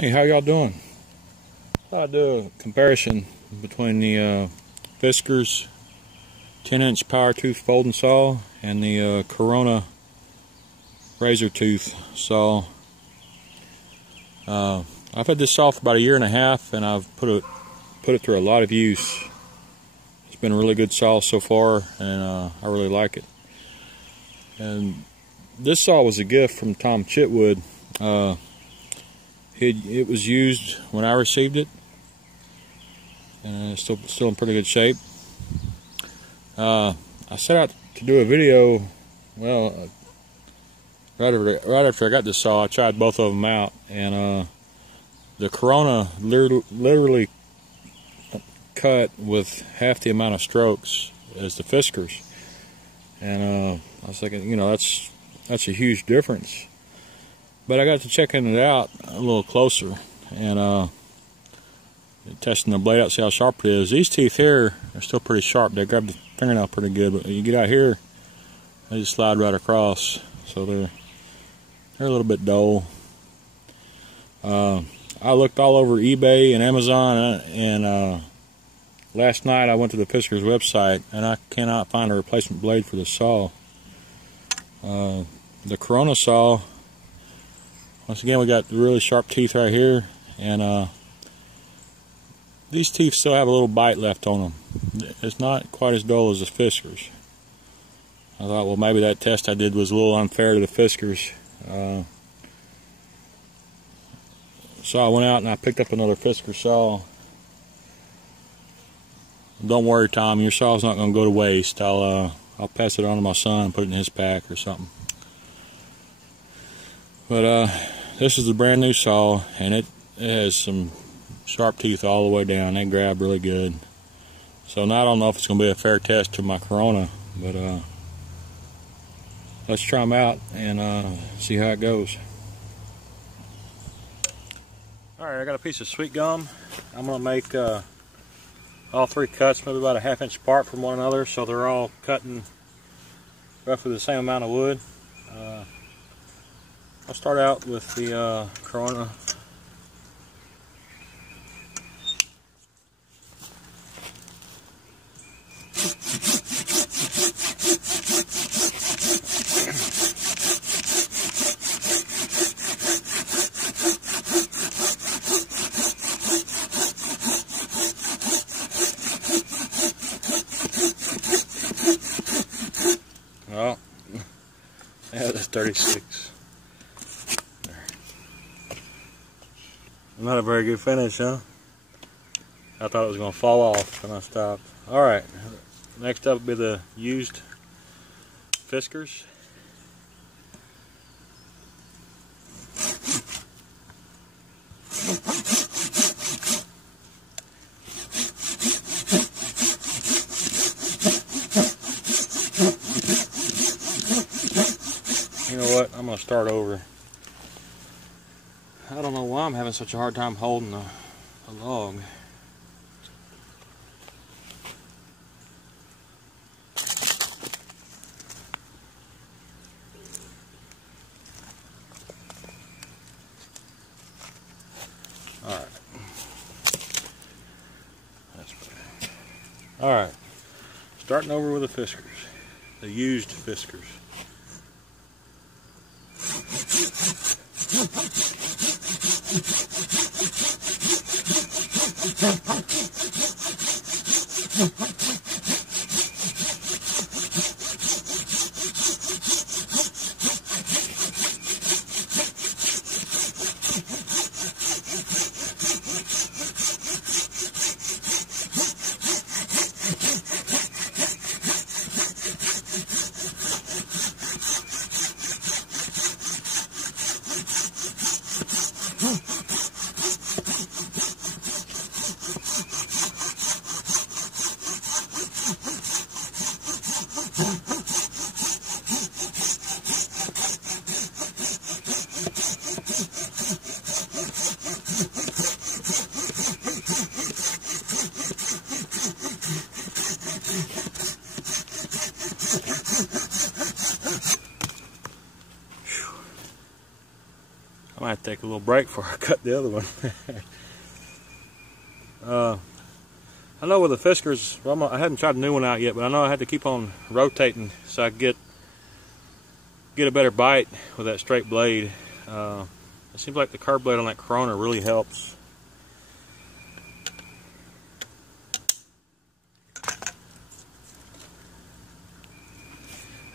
Hey, how y'all doing? I'll do a comparison between the Fiskars 10-inch Power Tooth folding saw and the Corona razor tooth saw. I've had this saw for about 1.5 years, and I've put it through a lot of use. It's been a really good saw so far, and I really like it. And this saw was a gift from Tom Chitwood. It was used when I received it, and it's still in pretty good shape. I set out to do a video. Well, right after I got this saw, I tried both of them out, and the Corona literally cut with half the amount of strokes as the Fiskars, and I was thinking, you know, that's a huge difference. But I got to checking it out a little closer, and testing the blade out, see how sharp it is. These teeth here are still pretty sharp. They grab the fingernail pretty good, but you get out here, they just slide right across. So they're a little bit dull. I looked all over eBay and Amazon, and last night I went to the Fiskars website, and I cannot find a replacement blade for this saw. The Corona saw, once again, we got really sharp teeth right here, and these teeth still have a little bite left on them. It's not quite as dull as the Fiskars. I thought, well, maybe that test I did was a little unfair to the Fiskars. So I went out and I picked up another Fiskars saw. Don't worry, Tom, your saw's not going to go to waste. I'll pass it on to my son and put it in his pack or something. But this is the brand new saw, and it has some sharp teeth all the way down. They grab really good. So now I don't know if it's going to be a fair test to my Corona, but let's try them out and see how it goes. Alright, I got a piece of sweet gum. I'm going to make all 3 cuts maybe about a 1/2 inch apart from one another, so they're all cutting roughly the same amount of wood. I'll start out with the Corona. Well, yeah, that's 36. Not a very good finish, huh? I thought it was going to fall off when I stopped. Alright, next up will be the used Fiskars. You know what? I'm going to start over. I don't know why I'm having such a hard time holding a log. Alright. That's better. Alright. Starting over with the Fiskars. The used Fiskars. I might have to take a little break before I cut the other one. I know with the Fiskars, well, I hadn't tried a new one out yet, but I know I had to keep on rotating so I could get a better bite with that straight blade. It seems like the curved blade on that Corona really helps.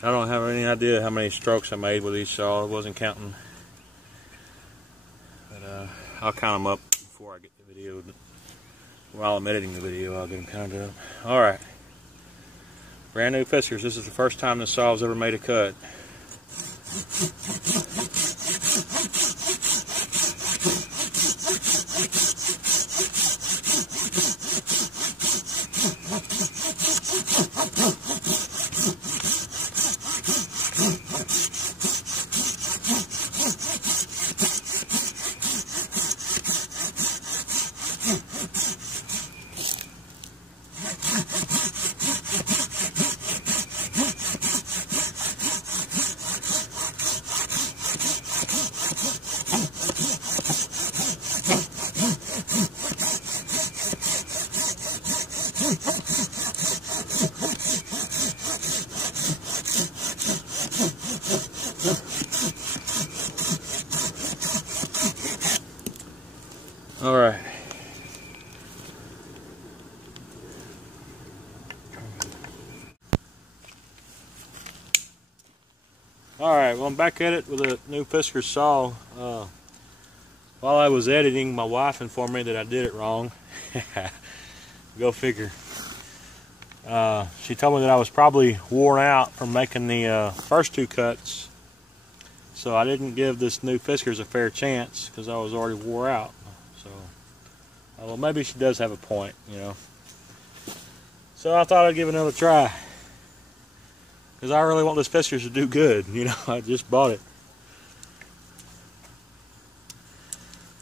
I don't have any idea how many strokes I made with each saw. I wasn't counting. But I'll count them up before I get the video. While I'm editing the video, I'll get them counted up. Alright. Brand new Fiskars. This is the first time this saw's ever made a cut. Alright. Alright, well I'm back at it with a new Fiskars saw. While I was editing, my wife informed me that I did it wrong. Go figure. She told me that I was probably worn out from making the first two cuts. So I didn't give this new Fiskars a fair chance because I was already wore out. So, well, maybe she does have a point, you know. So I thought I'd give it another try. Because I really want this Fiskars to do good, you know. I just bought it.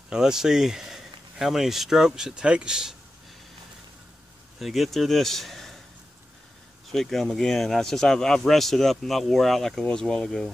So let's see how many strokes it takes to get through this sweet gum again. Since I've rested up and not wore out like I was a while ago.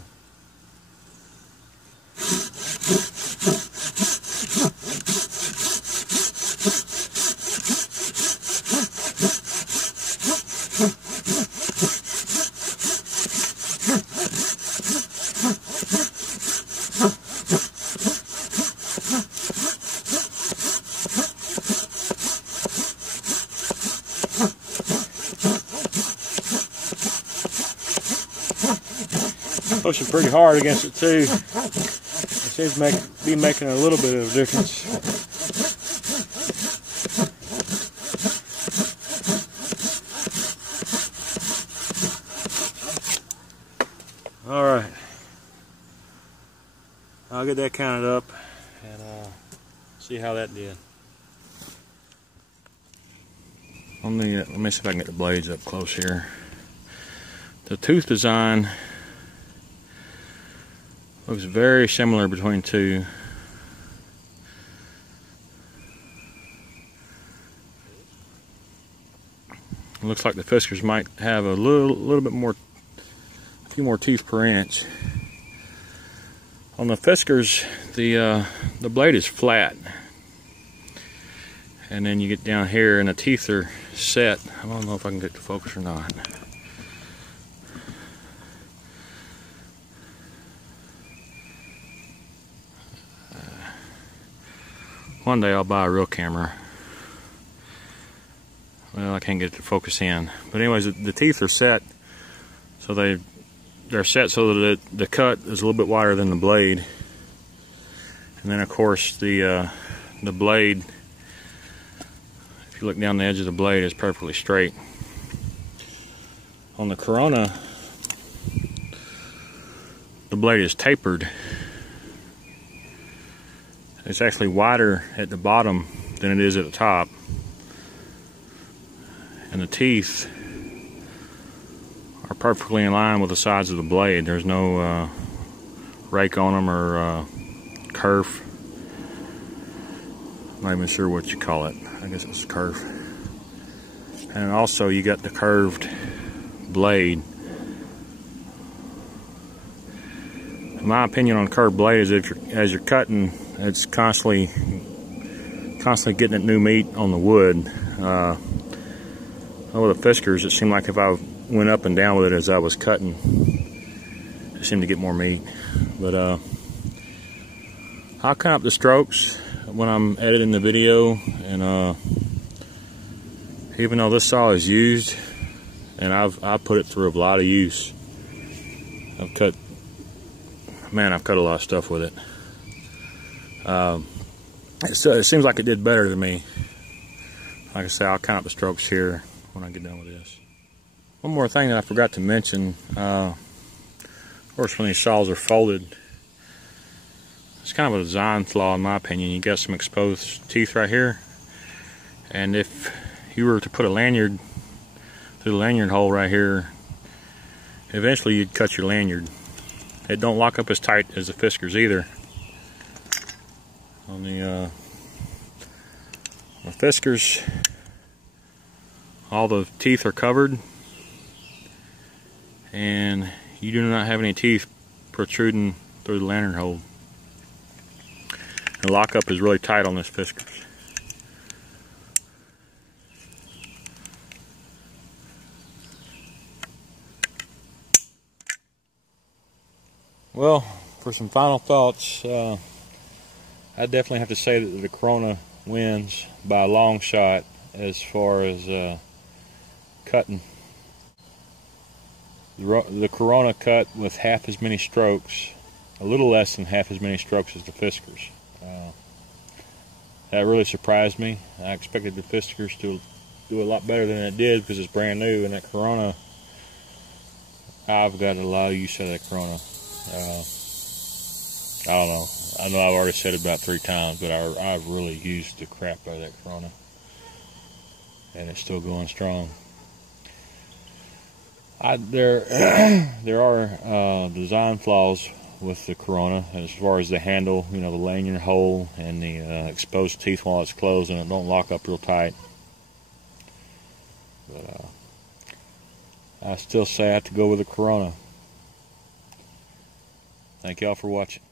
Pushing pretty hard against it too. It seems to be making a little bit of a difference. Alright. I'll get that counted up and see how that did. Let me see if I can get the blades up close here. The tooth design looks very similar between two. It looks like the Fiskars might have a little bit more, a few more teeth per inch. On the Fiskars, the blade is flat, and then you get down here and the teeth are set. I don't know if I can get the focus or not. One day I'll buy a real camera. Well, I can't get it to focus in. But anyways, the teeth are set, so they're set so that the cut is a little bit wider than the blade. And then of course the blade, if you look down the edge of the blade, is perfectly straight. On the Corona, the blade is tapered. It's actually wider at the bottom than it is at the top. And the teeth are perfectly in line with the sides of the blade. There's no rake on them or kerf. I'm not even sure what you call it. I guess it's kerf. And also you got the curved blade. my opinion on curved blade is as you're cutting, it's constantly getting at new meat on the wood. With the Fiskars, it seemed like if I went up and down with it as I was cutting, it seemed to get more meat. But I'll count up the strokes when I'm editing the video, and even though this saw is used, and I've put it through a lot of use, I've cut a lot of stuff with it. It seems like it did better than me. Like I say, I'll count up the strokes here when I get done with this. One more thing that I forgot to mention, of course, when these saws are folded, it's kind of a design flaw in my opinion. You got some exposed teeth right here, and if you were to put a lanyard through the lanyard hole right here, eventually you'd cut your lanyard. It don't lock up as tight as the Fiskars either. On the Fiskars, all the teeth are covered, and you do not have any teeth protruding through the lanyard hole. The lockup is really tight on this Fiskars. Well, for some final thoughts, I definitely have to say that the Corona wins by a long shot as far as cutting. The Corona cut with half as many strokes, a little less than half as many strokes as the Fiskars. That really surprised me. I expected the Fiskars to do a lot better than it did because it's brand new, and that Corona, I've got a lot of use out of that Corona. I don't know. I know I've already said it about 3 times, but I've really used the crap out of that Corona, and it's still going strong. There are design flaws with the Corona as far as the handle, you know, the lanyard hole and the exposed teeth while it's closed, and it don't lock up real tight. But I still say I have to go with the Corona. Thank y'all for watching.